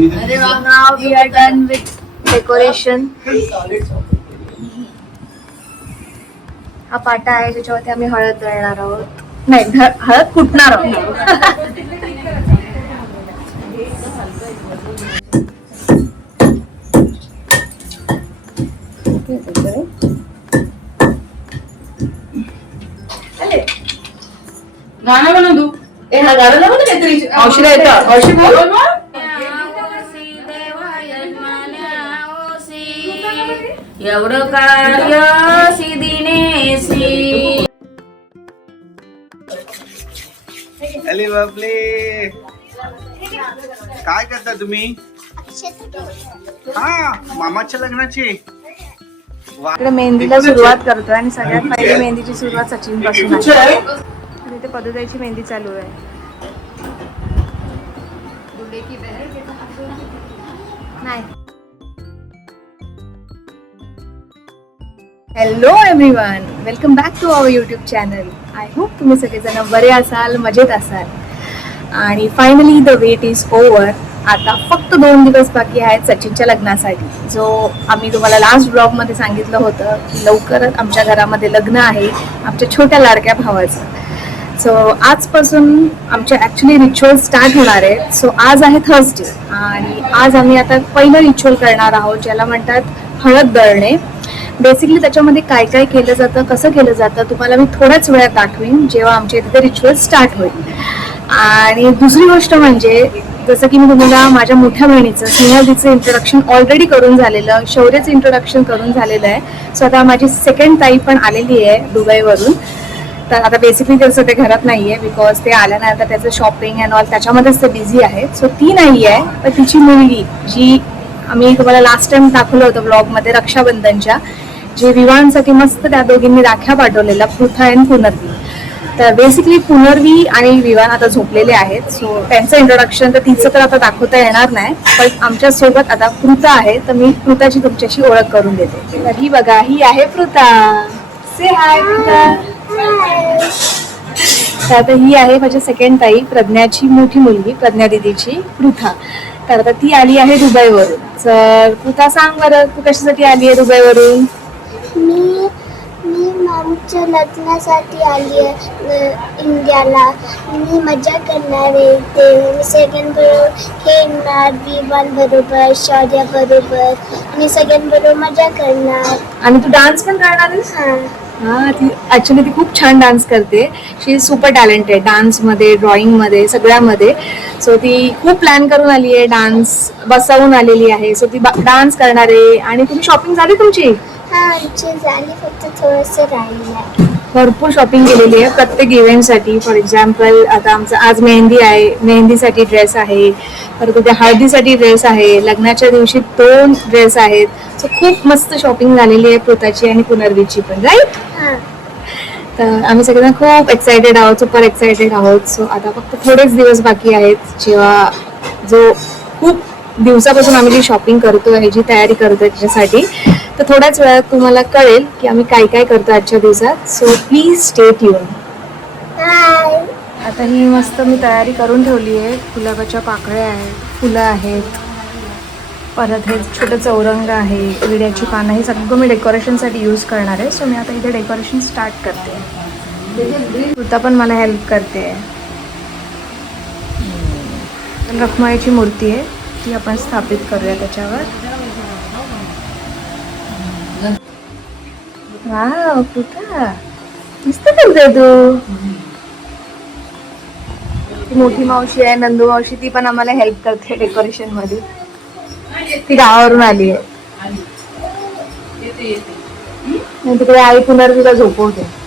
Now we are done with decoration. हा पाटा आहे ज्याच्यावरती आम्ही हळद दळणार आहोत. नाही ध- हळद कुटणार आहोत. गाणं म्हणून तू ए हा गाणं लावून काहीतरी. औषध येतं. औषध बोल. एवढं कार्य सिद्धीनेसी अरे बापले काय करता तुम्ही? हा मामाच्या लग्नाची. इकडे मेहंदीला सुरुवात करतोय आणि सगळ्यात पहिली मेहंदीची सुरुवात सचिनपासून इथे पदुताईची मेहंदी चालू आहे. नाही. Hello everyone welcome back to our YouTube channel I hope तुम्ही सगळेजण बरे असाल मजेत असाल. आणि finally the wait is over आता फक्त दोन दिवस बाकी आहेत सचिनच्या लग्नासाठी. जो आम्ही तुम्हाला लास्ट ब्लॉगमध्ये सांगितलं होतं की लवकरच आमच्या घरामध्ये लग्न आहे आमच्या छोट्या लाडक्या भावाचं. सो आजपासून आमच्या ॲक्च्युली रिच्युअल स्टार्ट होणार आहेत. सो आज आहे थर्सडे आणि आज आम्ही आता पहिलं रिच्युअल करणार आहोत ज्याला म्हणतात हळद दळणे. बेसिकली त्याच्यामध्ये काय काय केलं जातं कसं केलं जातं तुम्हाला मी थोड्याच वेळात दाखवीन जेव्हा आमच्या इथे रिच्युअल स्टार्ट होईल. आणि दुसरी गोष्ट म्हणजे जसं की मी तुम्हाला माझ्या मोठ्या बहिणीचं स्नेहलजीचं इंट्रोडक्शन ऑलरेडी करून झालेलं शौर्यचं इंट्रोडक्शन करून झालेलं आहे. सो आता माझी सेकंड ताई पण आलेली आहे दुबईवरून. तर आता बेसिकली ते सध्या घरात आहे बिकॉज ते आल्यानंतर त्याचं शॉपिंग अँड ऑल त्याच्यामध्येच ते बिझी आहे. सो ती नाही आहे पण तिची मुलगी जी आम्ही तुम्हाला लास्ट टाइम दाखवलं होतं ब्लॉगमध्ये रक्षाबंधनच्या जे विवाहांसाठी मस्त त्या दोघींनी राख्या पाठवलेल्या पृथा अँड पुनर्वी. तर बेसिकली पुनर्वी आणि विवान आता झोपलेले आहेत. सो त्यांचं इंट्रोडक्शन तर तिचं तर आता दाखवता येणार नाही. पण आमच्यासोबत आता कृता आहे तर मी पृथाची तुमच्याशी ओळख करून देते. तर ही बघा ही आहे पृथा. से हाय पृथा. तर आता ही आहे माझी सेकंड ताई प्रज्ञाची मोठी मुलगी प्रज्ञा दिदीची पृथा. तर आता ती आली आहे दुबईवरून. तर पृथा सांग बरं तू कशासाठी आली आहे दुबईवरून? मी मी आमच्या लग्नासाठी आली आहे इंडियाला. मी मजा करणार आहे ते मी सगळ्यांबरोबर खेळणार बरोबर शौर्य बरोबर. आणि सगळ्यांबरोबर मजा करणार. आणि तू डान्स पण करणार आहेस? हां. हा ती ऍक्च्युली ती खूप छान डान्स करते. शी इज सुपर टॅलेंटेड डान्समध्ये ड्रॉइंगमध्ये सगळ्यामध्ये. सो ती खूप प्लॅन करून आली आहे डान्स बसवून आलेली आहे. सो ती डान्स करणार आहे. आणि तुम्ही शॉपिंग झाली तुमची? हां आमची झाली फक्त थोडंसं राहिलं आहे भरपूर शॉपिंग केलेली आहे प्रत्येक इव्हेंटसाठी फॉर एक्झाम्पल आता आमचं आज मेहंदी आहे. मेहंदीसाठी ड्रेस आहे. परत उद्या हळदीसाठी ड्रेस आहे. लग्नाच्या दिवशी दोन ड्रेस आहेत. सो खूप मस्त शॉपिंग झालेली आहे पृथाची आणि पुनर्वीची पण राईट हां. तर आम्ही सगळेजण खूप एक्सायटेड आहोत सुपर एक्सायटेड आहोत. सो आता फक्त थोडेच दिवस बाकी आहेत. जेव्हा जो खूप दिवसापासून आम्ही जी शॉपिंग करतोय जी तयारी करतोय त्याच्यासाठी तर थोड्याच वेळात तुम्हाला कळेल की आम्ही काय काय करतो आजच्या दिवसात. सो प्लीज स्टे ट्यून हाय आता ही मस्त मी तयारी करून ठेवली आहे. गुलाबाच्या पाकळ्या आहेत फुलं आहेत. परत हे छोटं चौरंग आहे. विड्याची पानं हे सगळं मी डेकोरेशनसाठी यूज करणार आहे. सो मी आता इथे डेकोरेशन स्टार्ट करते. ऋता पण मला हेल्प करते. रखमाईची मूर्ती आहे. ती आपण स्थापित करूया त्याच्यावर. वाव कृता मस्त करते तू ती मोठी मावशी आहे नंदू मावशी ती पण आम्हाला हेल्प करते डेकोरेशनमध्ये ती गावावरून आली आहे तिकडे आई पुनर्वीला झोपवते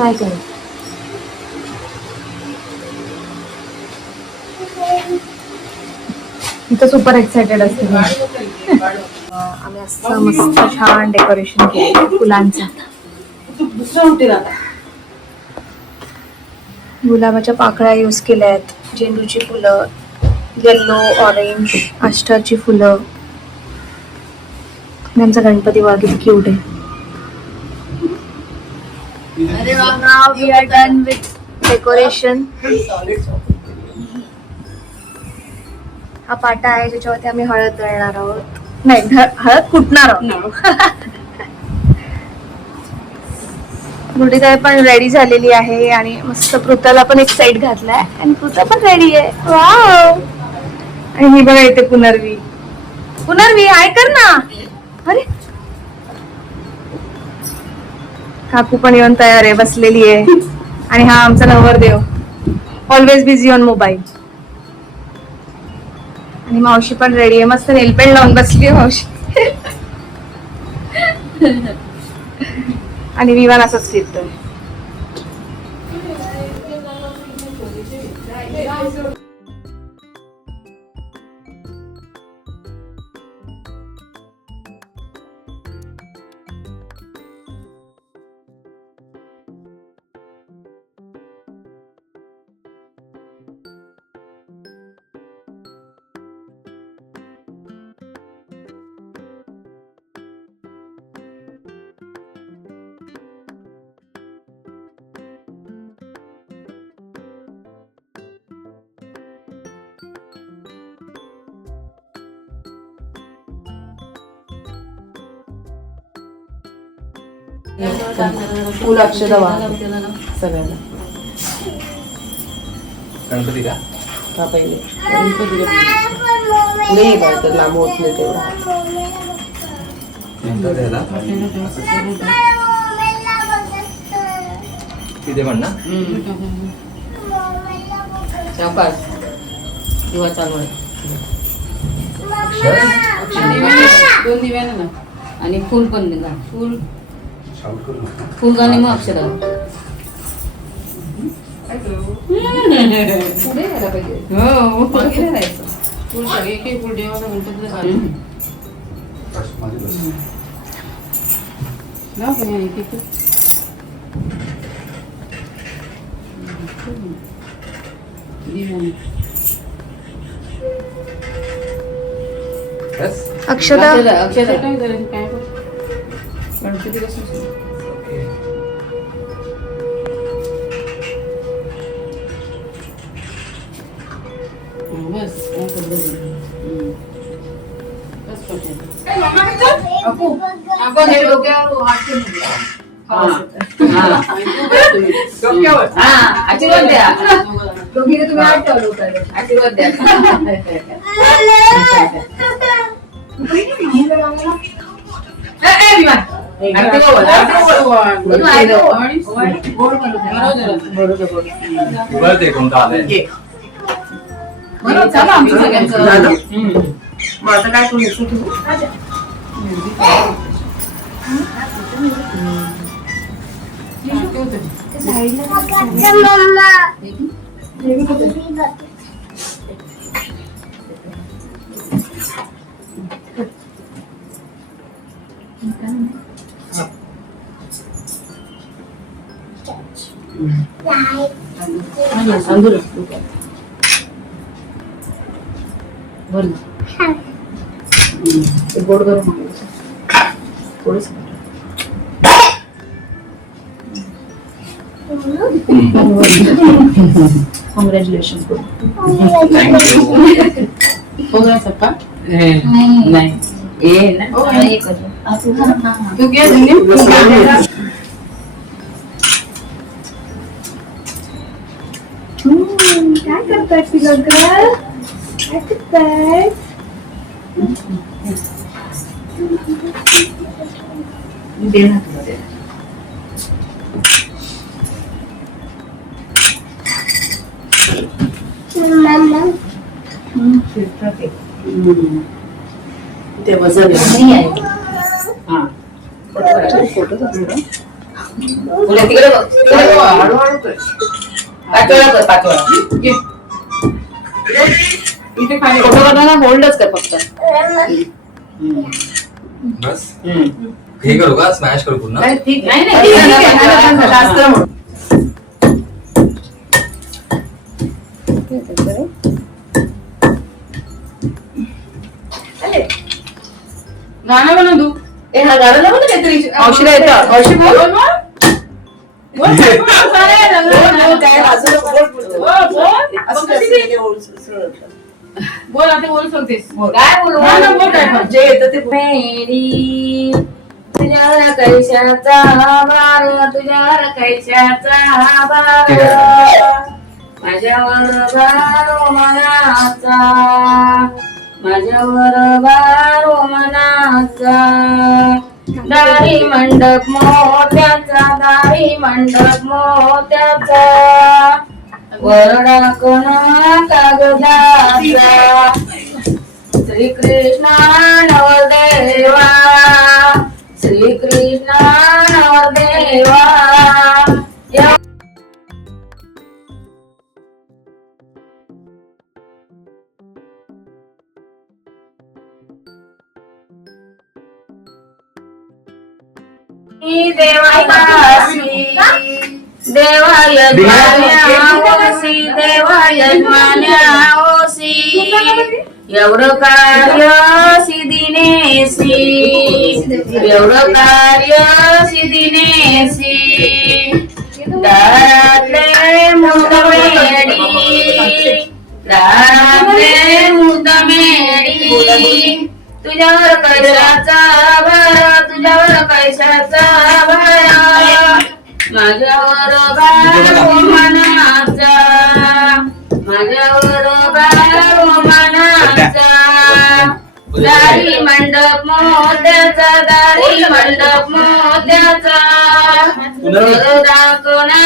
नाही. करत इथं सुपर एक्साइटेड असते मी. आम्ही असं मस्त छान डेकोरेशन केलं फुलांचं. दुसरं आता गुलाबाच्या पाकळ्या यूज केल्या आहेत झेंडूची फुलं येल्लो ऑरेंज अष्टरची फुलं. आमचा गणपती बघा किती क्यूट आहे. Now we are done with decoration. हा पाटा आहे ज्याच्यावरती आम्ही हळद दळणार आहोत. नाही हळद कुटणार आहोत. मुरलीताई पण रेडी झालेली आहे आणि मस्त पृथ्वीला पण एक साईड घातलाय आणि पृथा पण रेडी आहे. वाव आणि ही बघा इथे पुनर्वी. पुनर्वी आहे कर ना. अरे काकू पण येऊन तयार आहे बसलेली आहे. आणि हा आमचा नवरदेव. ऑलवेज बिझी ऑन मोबाईल आणि मावशी पण रेडी आहे. मस्त नेलपेंट लावून बसली आहे मावशी. आणि विमान असंच फिरतोय. फुल अक्षदा सगळ्यांना. गणपती का? हा पहिले. पुढे हे काय तर लांब होत नाही तेवढा. तिथे पण ना? सावकाश दिवा चालू आहे. दोन दिव्या ना. आणि फुल पण निघा. फुल फुल गाणे मग अक्षरा पुढे यायला पाहिजे हो मागे नाही जायचं. फुल सगळे अक्षता काय गणपती कसं बस डोक्यावर. हा. हा. हा, आशीर्वाद द्या दोघीने तुम्ही आठ ठेवलं होतं. आशीर्वाद द्या आता काय करू येतो तू? तांदूळ बरं. ते गोड गरम मागायचं. थोडंसं. कॉंग्रॅच्युलेशन खोबरा सप्पा नाही ए नाही तू घे धन्य. काय करताय पिलोग काय करताय दे ना तुला ते. फिरतं ते. ते वजन आहे. हा. फोटो दाखव. पुढे तिकडे बघ तिकडे बघ. हळूहळू कर. पाचोळा कर पाचोळा होल्डच कर फक्त. बस. हम्म. हे करू का? स्मॅश करू पुन्हा नाही, ठीक नाही, जास्त. गाणं म्हणून तू. हा गाणं लावा ना काहीतरी? मावशीला येतं. मावशी बोल. बोल, आता बोल सांगतेस. काय बोलू ना, बोल काय. जे येतं ते. मेरी कैशाचा भार तुझ्यावर कैशाचा भार माझ्यावर भारो मनाचा. माझ्यावर भारो मनाचा. दारी मंडप मोत्याचा दारी मंडप मोत्याचा. वरडा कोण कागदाचा श्रीकृष्णा नवदेवा श्रीकृष्णा नवदेवा देवा यजमान्याओसी देवा यजमान्याओसी एवढं कार्य सिद्धिनेसी एवढं कार्य सिद्धिनेसी दारातले मुदमेडी दारातले मुदमेडी तुझ्यावर पैशाचा भार तुझ्यावर पैशाचा माझ्यावर मनाचा मनाचा दारी मंडप मोत्याचा दारी मंडप मोत्याचा. वरदा कोणा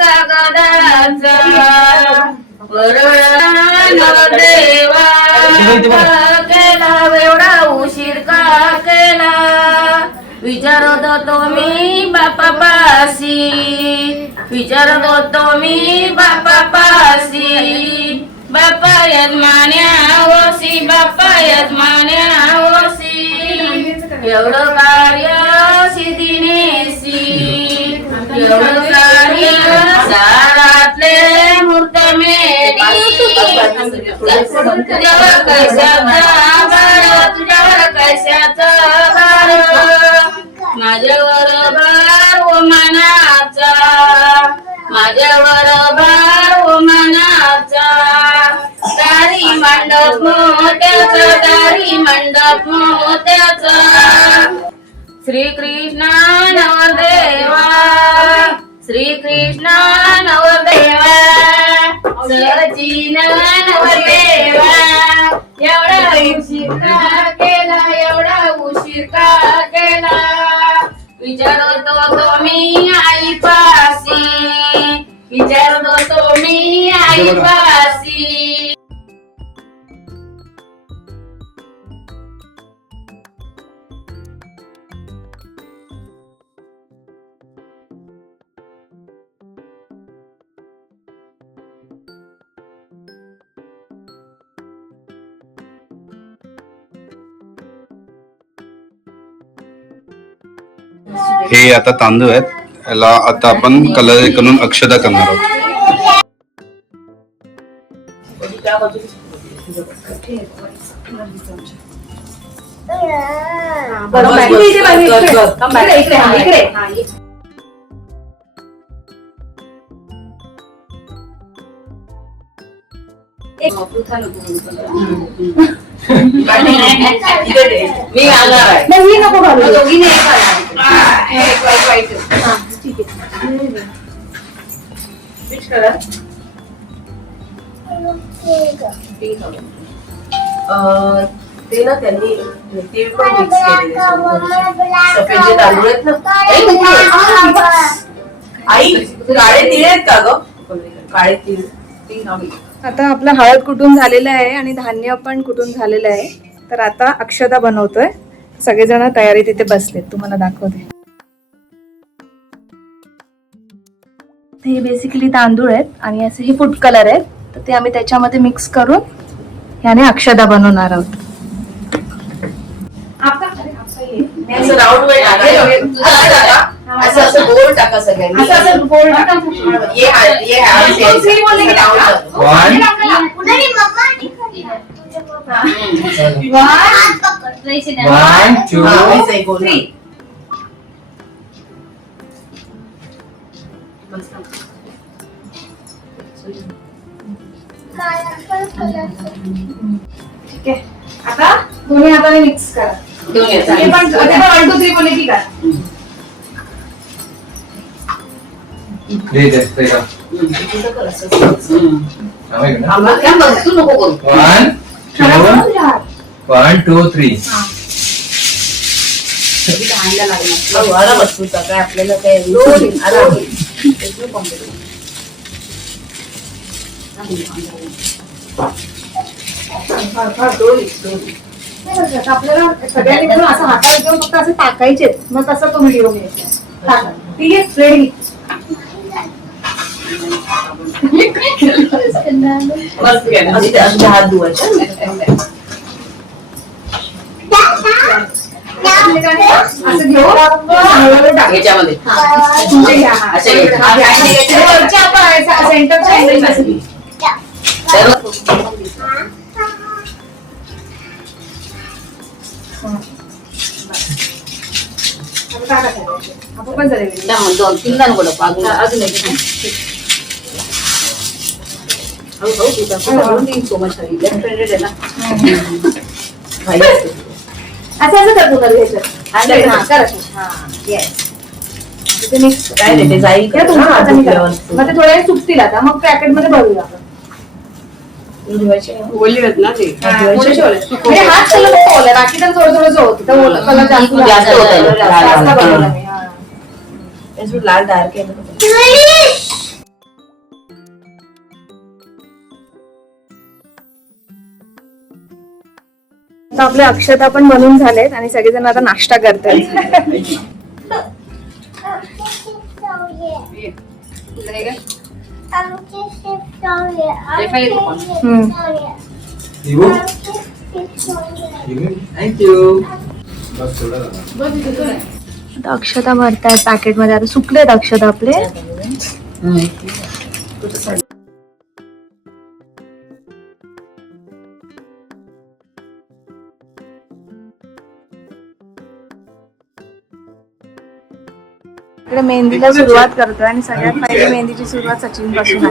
कागदाचा नवदेवा केला एवढा उशीर का केला विचारत तो मी बापा पासी. विचारत होतो मी बापा पासी. बापा यजमान्या ओसी बापा यजमान्या ओसी. एवढं कार्य सिद्धिनेसी एवढं कार्य सारातले मूर्त तुझ्यावर कैशाचा तुझ्यावर कैशाचा माझ्यावर भार उमानाचा मनाचा. माझ्यावर भार ओ मनाचा. मंडप मोत्याचा तारी मंडप मोत्याचा. श्रीकृष्ण नवदेवा श्रीकृष्ण नवदेवा सचिन नवदेवा एवढा उशीर विचारतो तो मी आई पासी विचारतो तो मी आई हे आता तांदूळ आहेत. याला आता आपण कलर करून अक्षता करणार आहोत. मी घालणार आहे नाही, मी नको घालू. एक घालणार. एक ठीक आहे. ते ना त्यांनी ते पण मिक्स केलेले सफेद जे तांदूळ आहेत ना आई काळे तिळ आहेत का ग काळे तिळ ती आता आपलं हळद कुटून झालेलं आहे आणि धान्य पण कुटून झालेलं आहे तर आता अक्षता बनवतोय सगळेजण तयारी तिथे बसलेत तुम्हाला दाखवते हे बेसिकली तांदूळ आहेत आणि असे हे फूड कलर आहेत तर ते आम्ही त्याच्यामध्ये मिक्स करून ह्याने अक्षदा बनवणार आहोत टाका असं असं गोल टाका सगळ्यांनी. असं असं गोल टाका. ये बोलले की डाऊन टाकतो ठीक आहे. आता दोन्ही हाताने मिक्स करा. दोन्ही हाताने. ते पण ते वन टू थ्री बोलले की करा. One two one two three काय आपल्याला काय. आपल्याला सगळ्यांनी असं हातात घेऊन फक्त असे टाकायचे मग तसा तो व्हिडिओ घ्यायचा. ठीक आहे रेडी असे असे हात धुवायचे असं घेऊन हळूहळू टाकायचं. याच्यामध्ये तुमचे घ्या, हा. असे घे. हा, घ्या. आणि वरच्या आपण असं सेंटरच्या अँगलने असं घे. आता टाका आहे ना. असं असं कर घ्यायचं. हा, हा, हा. करा. हा. काय तुमच्या हा, हाताने करा. मग ते थोड्या वेळ सुकतील आता मग पॅकेटमध्ये भरूया आपण? बोलली होत ना ते थोडेसे ओले. म्हणजे हात कलर फक्त ओला बाकी तर थोडं थोडं होतं तर ओला कलर जास्त जास्त लागला. होतं. जास्त लाल, बनवला मी, हा. डार्क आहे आता आपल्या अक्षता पण बनून झालेत आणि सगळेजण आता नाश्ता करतात हम्म. थँक्यू आता अक्षता भरतायत पॅकेटमध्ये. आता सुकलेत अक्षता आपले. इकडे मेहंदीला सुरुवात करतोय आणि सगळ्यात पहिली मेहंदीची सुरुवात सचिनपासून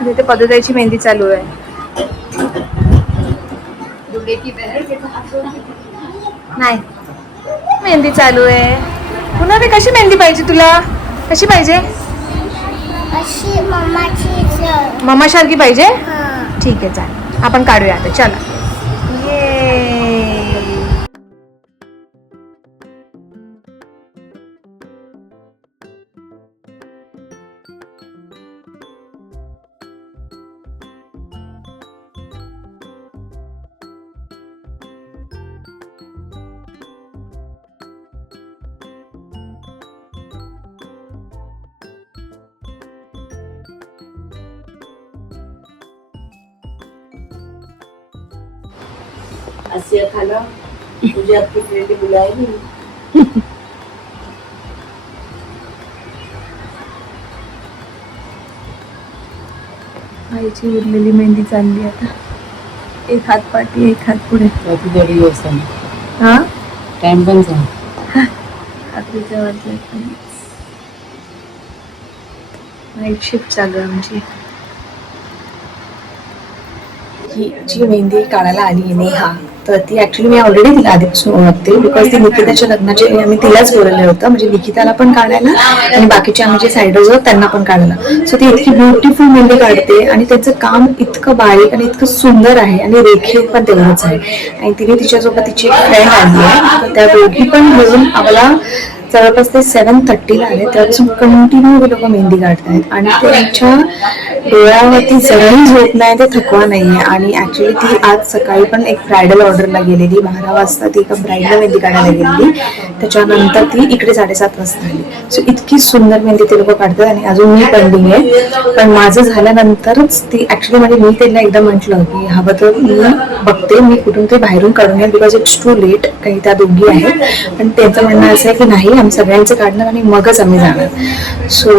तिथे पद्धतीची मेहंदी चालू आहे. नाही. मेहंदी चालू आहे. पुन्हा ते कशी मेहंदी पाहिजे तुला? कशी पाहिजे? मम्मा सारखी पाहिजे? हा. ठीक आहे चालेल. आपण काढूया आता. चला. आईची उरलेली मेहंदी चालली आता एक हात पाठी एक हात पुढे हा टाइम पण झाला रात्रीच्या वाजले नाईट शिफ्ट चालू आहे आमची ही जी मेहंदी काढायला आली आहे नेहा तर ती ऍक्च्युली मी ऑलरेडी तिला आधीपासून ओळखते. बिकॉज ती निकिताच्या लग्नाचे आम्ही तिलाच बोलवलं होतं. म्हणजे निकिताला पण काढायला आणि बाकीचे आम्ही जे सायडर्स आहोत त्यांना पण काढायला. सो ती इतकी ब्युटिफुल मेहंदी काढते आणि त्याचं काम इतकं बारीक आणि इतकं सुंदर आहे आणि रेखीव पण तेवढंच आहे. आणि तिने तिच्यासोबत तिची एक फ्रेंड आली आहे. तर त्या दोघी पण मिळून आम्हाला जवळपास ते सेवन थर्टीला आले तेव्हापासून कंटिन्यू ते लोक मेहंदी काढतायत. आणि त्यांच्या डोळ्यावरती जराही झोप नाही ते थकवा नाही आहे आणि ॲक्च्युली ती आज सकाळी पण एक ब्रायडल ऑर्डरला गेलेली बारा वाजता ती एका ब्राईडला मेहंदी काढायला गेलेली. त्याच्यानंतर ती इकडे साडेसात वाजता आली. सो इतकी सुंदर मेहंदी ते लोक काढतात आणि अजून मी पेंडिंग आहे. पण माझं झाल्यानंतरच ती ॲक्च्युली म्हणजे मी त्यांना एकदा म्हटलं की हवं तर मी बघते मी कुठून ते बाहेरून काढून येईल बिकॉज इट्स टू लेट काही त्या दोघी आहेत. पण त्यांचं म्हणणं असं आहे की नाही आम्ही सगळ्यांचं काढणार आणि मगच आम्ही जाणार. सो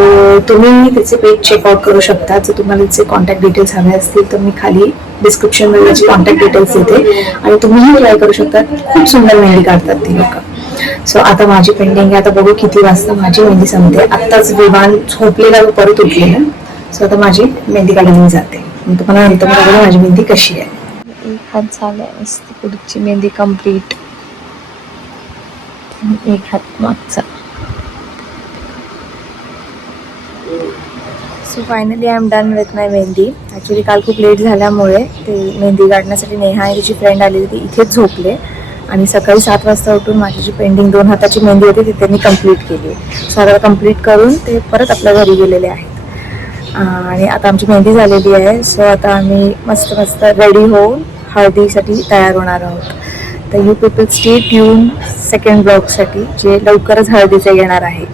तुम्ही त्याचे पेज चेकआउट करू शकता. जर तुम्हाला त्याचे कॉन्टॅक्ट डिटेल्स हवे असतील तर मी खाली डिस्क्रिप्शनमध्ये त्याची कॉन्टॅक्ट डिटेल्स देते आणि तुम्हीही ट्राय करू शकता. खूप सुंदर मेहंदी काढतात ती लोक. सो आता माझी पेंडिंग आहे. आता बघू किती वाजता माझी मेहंदी संपते. आत्ताच विमान झोपलेला परत उठलेला. सो आता माझी मेहंदी काढून मी जाते. तुम्हाला नंतर माझी मेहंदी कशी आहे. एक हात झालाय मस्त पुढची मेहंदी कंप्लीट एक हात मागचा. So finally I am done with my mehndi. Actually काल खूप लेट झाल्यामुळे ते मेहंदी काढण्यासाठी नेहा आणि तिची फ्रेंड आलेली ती इथेच झोपले. आणि सकाळी सात वाजता उठून माझी जी पेंडिंग दोन हाताची मेहंदी होती ती त्यांनी कंप्लीट केली. सो आता कंप्लीट करून ते परत आपल्या घरी गेलेले आहेत. आणि आता आमची मेहंदी झालेली आहे. सो आता आम्ही मस्त मस्त रेडी होऊन हळदीसाठी तयार होणार आहोत. तर you people stay tune second ब्लॉगसाठी जे लवकरच हळदीचे येणार आहे.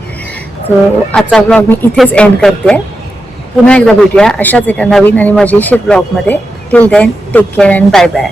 सो आजचा ब्लॉग मी इथेच एंड करते. पुन्हा एकदा भेटूया अशाच एका नवीन आणि मजेशीर ब्लॉगमध्ये till then take care and bye bye